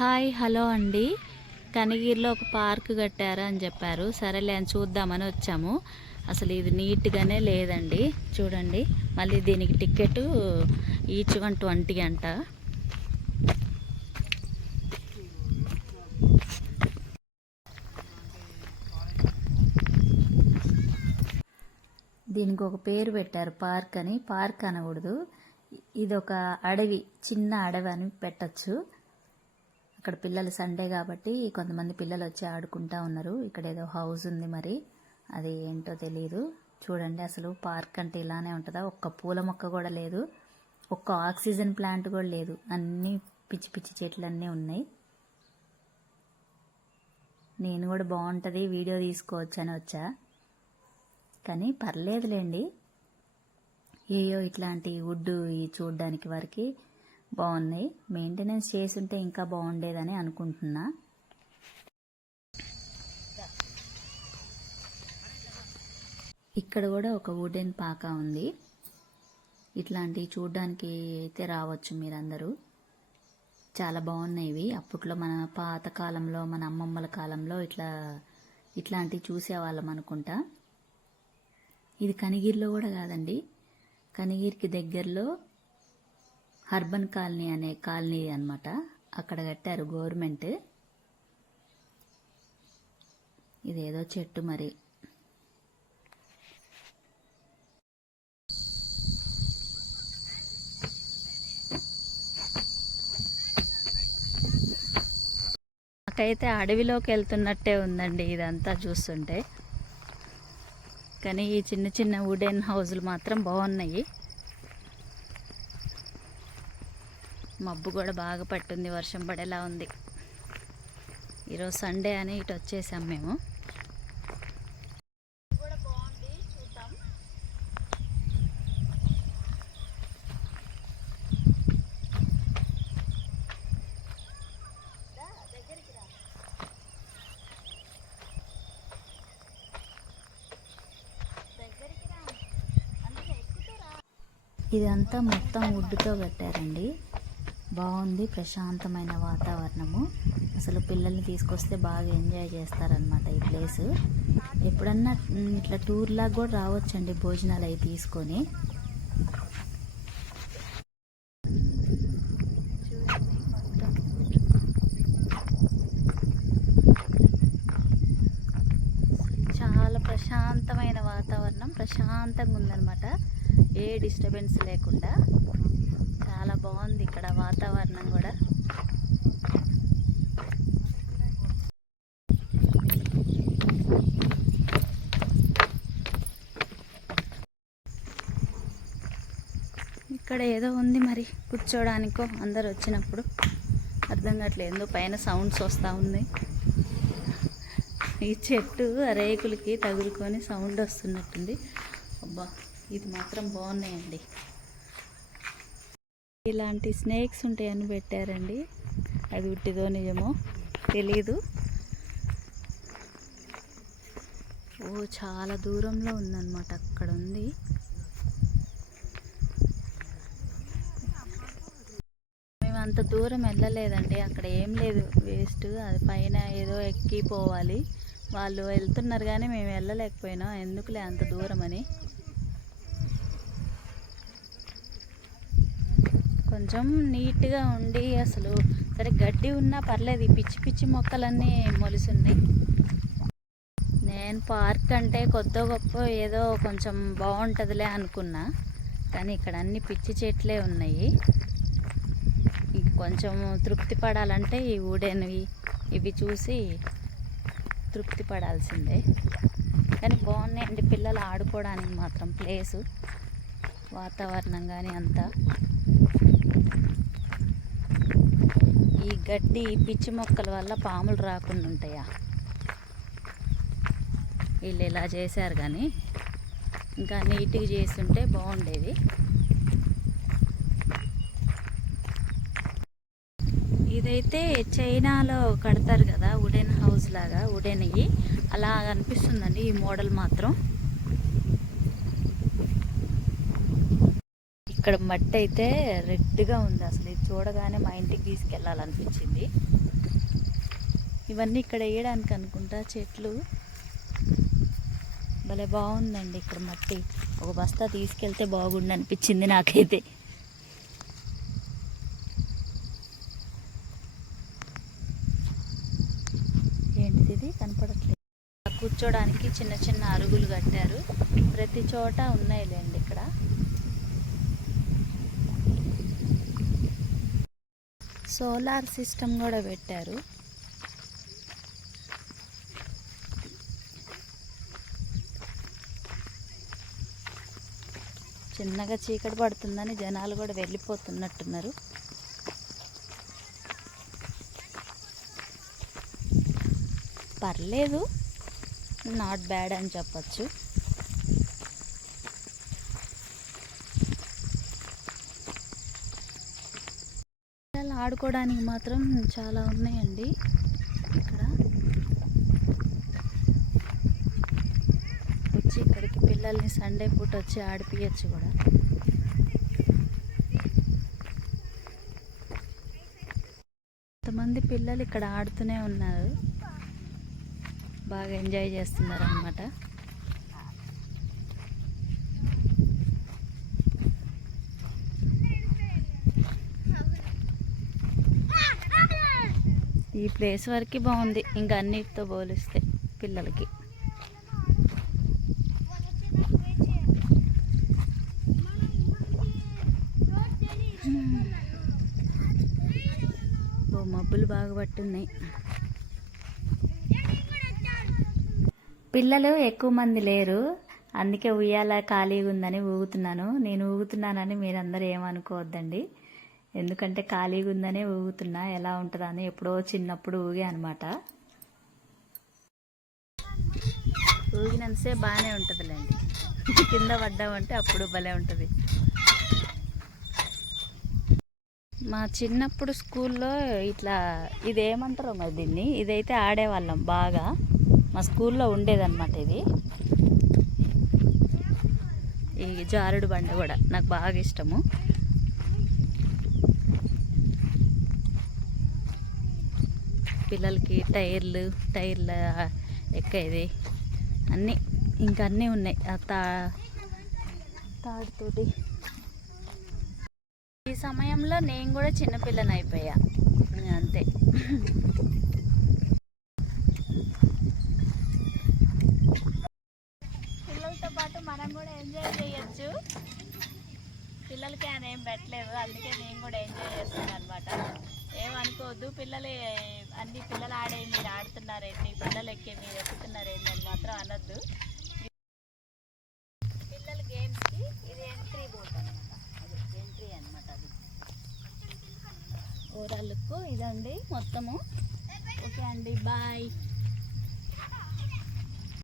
Hi hello అండి. కనిగిరిలో ఒక park కట్టారు అని చెప్పారు. సరేలే అని చూద్దామని వచ్చాము. అసలు ఇది నీట్గానే లేదండి. చూడండి, మళ్ళీ దీనికి టికెట్ ఈచ్ 120 అంట. దీనికి ఒక పేరు పెట్టారు, పార్క్ అని. పార్క్ అనకూడదు, ఇది ఒక అడవి, చిన్న అడవి అని పెట్టచ్చు. అక్కడ పిల్లలు సండే కాబట్టి కొంతమంది పిల్లలు వచ్చి ఆడుకుంటా ఉన్నారు. ఇక్కడ ఏదో హౌస్ ఉంది, మరి అది ఏంటో తెలియదు. చూడండి, అసలు పార్క్ అంటే ఇలానే ఉంటుందా? ఒక్క పూల మొక్క కూడా లేదు, ఒక్క ఆక్సిజన్ ప్లాంట్ కూడా లేదు. అన్నీ పిచ్చి పిచ్చి చెట్లు అన్నీ ఉన్నాయి. నేను కూడా బాగుంటుంది వీడియో తీసుకోవచ్చు అని వచ్చా, కానీ పర్లేదులేండి. ఏయో ఇట్లాంటి వుడ్ చూడడానికి వరకు బాగున్నాయి. మెయింటెనెన్స్ చేసుంటే ఇంకా బాగుండేదని అనుకుంటున్నా. ఇక్కడ కూడా ఒక వుడెన్ పాక ఉంది. ఇట్లాంటివి చూడడానికి అయితే రావచ్చు మీరందరూ. చాలా బాగున్నాయి. అప్పట్లో మన పాత కాలంలో, మన అమ్మమ్మల కాలంలో ఇట్లాంటివి చూసేవాళ్ళం అనుకుంటా. ఇది కనిగిరిలో కూడా కాదండి, కనిగిరికి దగ్గరలో అర్బన్ కాలనీ అనే కాలనీ అన్నమాట. అక్కడ కట్టారు గవర్నమెంట్. ఇదేదో చెట్టు మరి. నాకైతే అడవిలోకి వెళ్తున్నట్టే ఉందండి ఇదంతా చూస్తుంటే. కానీ ఈ చిన్న చిన్న వుడెన్ హౌజులు మాత్రం బాగున్నాయి. మబ్బు కూడా బాగా పట్టుంది, వర్షం పడేలా ఉంది. ఈరోజు సండే అని ఇటు వచ్చేసాం మేము. ఇదంతా మొత్తం వుడ్తో కట్టారండి. బాగుంది, ప్రశాంతమైన వాతావరణము. అసలు పిల్లల్ని తీసుకొస్తే బాగా ఎంజాయ్ చేస్తారనమాట ఈ ప్లేస్. ఎప్పుడన్నా ఇట్లా టూర్ లాగా కూడా రావచ్చండి, భోజనాలు అవి తీసుకొని. చాలా ప్రశాంతమైన వాతావరణం, ప్రశాంతంగా ఉందన్నమాట, ఏ డిస్టర్బెన్స్ లేకుండా. చాలా బాగుంది ఇక్కడ వాతావరణం కూడా. ఇక్కడ ఏదో ఉంది మరి, కూర్చోడానికో అందరు వచ్చినప్పుడు. అర్థం కావట్లేదు, పైన సౌండ్స్ వస్తూ ఉంది. ఈ చెట్టు రేకులకి తగులుకొని సౌండ్ వస్తున్నట్టుంది. అబ్బా, ఇది మాత్రం బాగున్నాయండి. ఇలాంటి స్నేక్స్ ఉంటాయని పెట్టారండి, అది ఉట్టిదో నిజమో తెలీదు. ఓ చాలా దూరంలో ఉందన్నమాట, అక్కడ ఉంది. మేము అంత దూరం వెళ్ళలేదండి, అక్కడ ఏం లేదు, వేస్ట్. అది పైన ఏదో ఎక్కి పోవాలి. వాళ్ళు వెళ్తున్నారు కానీ మేము వెళ్ళలేకపోయినాం, ఎందుకులే అంత దూరం అని. కొంచెం నీట్గా ఉండి, అసలు సరే గడ్డి ఉన్నా పర్లేదు, ఈ పిచ్చి పిచ్చి మొక్కలన్నీ మొలిసున్నాయి. నేను పార్క్ అంటే కొద్ది గొప్ప ఏదో కొంచెం బాగుంటుందిలే అనుకున్నా, కానీ ఇక్కడ అన్ని పిచ్చి చెట్లే ఉన్నాయి. కొంచెం తృప్తి పడాలంటే ఈ వుడెన్వి ఇవి చూసి తృప్తి పడాల్సిందే. కానీ బాగున్నాయండి పిల్లలు ఆడుకోవడానికి మాత్రం ప్లేసు, వాతావరణం కానీ అంతా. ఈ గడ్డి పిచ్చి మొక్కల వల్ల పాములు రాకుండా ఉంటాయా? వీళ్ళు ఇలా చేశారు, కానీ ఇంకా నీట్గా చేస్తుంటే బాగుండేది. ఇదైతే చైనాలో కడతారు కదా వుడెన్ హౌస్ లాగా, వుడెన్ ఇవి అలా అనిపిస్తుందండి ఈ మోడల్ మాత్రం. ఇక్కడ మట్టి అయితే రెడ్గా ఉంది, అసలు ఇది చూడగానే మా ఇంటికి తీసుకెళ్ళాలనిపించింది. ఇవన్నీ ఇక్కడ వేయడానికి అనుకుంటా చెట్లు. భలే బాగుందండి ఇక్కడ మట్టి. ఒక బస్తా తీసుకెళ్తే బాగుండు అనిపించింది నాకైతే. ఏంటిది ఇది కనపడట్లేదు. కూర్చోడానికి చిన్న చిన్న అరుగులు కట్టారు. ప్రతి చోట ఉన్నాయిలేండి ఇక్కడ. సోలార్ సిస్టమ్ కూడా పెట్టారు. చిన్నగా చీకటి పడుతుందని జనాలు కూడా వెళ్ళిపోతున్నట్టున్నారు. పర్లేదు, నాట్ బ్యాడ్ అని చెప్పచ్చు. పిల్లలు ఆడుకోవడానికి మాత్రం చాలా ఉన్నాయండి ఇక్కడ. వచ్చి ఇక్కడికి పిల్లల్ని సండే పూట వచ్చి ఆడిపియచ్చు కూడా. కొంతమంది పిల్లలు ఇక్కడ ఆడుతూనే ఉన్నారు, బాగా ఎంజాయ్ చేస్తున్నారు అన్నమాట. ఈ ప్లేస్ వరకు బాగుంది, ఇంకా అన్నిటితో పోలిస్తే పిల్లలకి. మబ్బులు బాగా పట్టున్నాయి. పిల్లలు ఎక్కువ మంది లేరు, అందుకే ఉయ్యాల ఖాళీగా ఉందని ఊగుతున్నాను. నేను ఊగుతున్నానని మీరందరూ ఏమనుకోవద్దండి, ఎందుకంటే ఖాళీగా ఉందనే ఊగుతున్నా. ఎలా ఉంటుందా అని ఎప్పుడో చిన్నప్పుడు ఊగే అనమాట. ఊగినంతసేపు బాగానే ఉంటుందిలేండి, కింద పడ్డామంటే అప్పుడు భలే ఉంటుంది. మా చిన్నప్పుడు స్కూల్లో ఇట్లా ఇదేమంటారో మరి దీన్ని, ఇదైతే ఆడేవాళ్ళం బాగా. మా స్కూల్లో ఉండేదన్నమాట ఇది. ఈ జారుడు బండ కూడా నాకు బాగా ఇష్టము. పిల్లలకి టైర్లు ఎక్కేది అన్నీ, ఇంకా అన్నీ ఉన్నాయి. తాడుతోటి. ఈ సమయంలో నేను కూడా చిన్నపిల్లని అయిపోయా అంతే. పిల్లలతో పాటు మనం కూడా ఎంజాయ్ చేయొచ్చు. పిల్లలకి ఆయన ఏం పెట్టలేదు, అందుకే నేను కూడా ఎంజాయ్ చేస్తాను అనమాట. ఏమనుకోవద్దు, పిల్లలు అన్ని పిల్లలు ఆడే మీరు ఆడుతున్నారేంటి, పిల్లలు ఎక్కే మీరు ఎక్కుతున్నారేంటి అని మాత్రం అనొద్దు. పిల్లల గేమ్స్కి ఇది ఎంట్రీ బోర్డ్ అనమాట, అది ఎంట్రీ అనమాట. అది ఓవరాల్ లుక్ ఇదండి మొత్తము. ఓకే అండి, బాయ్.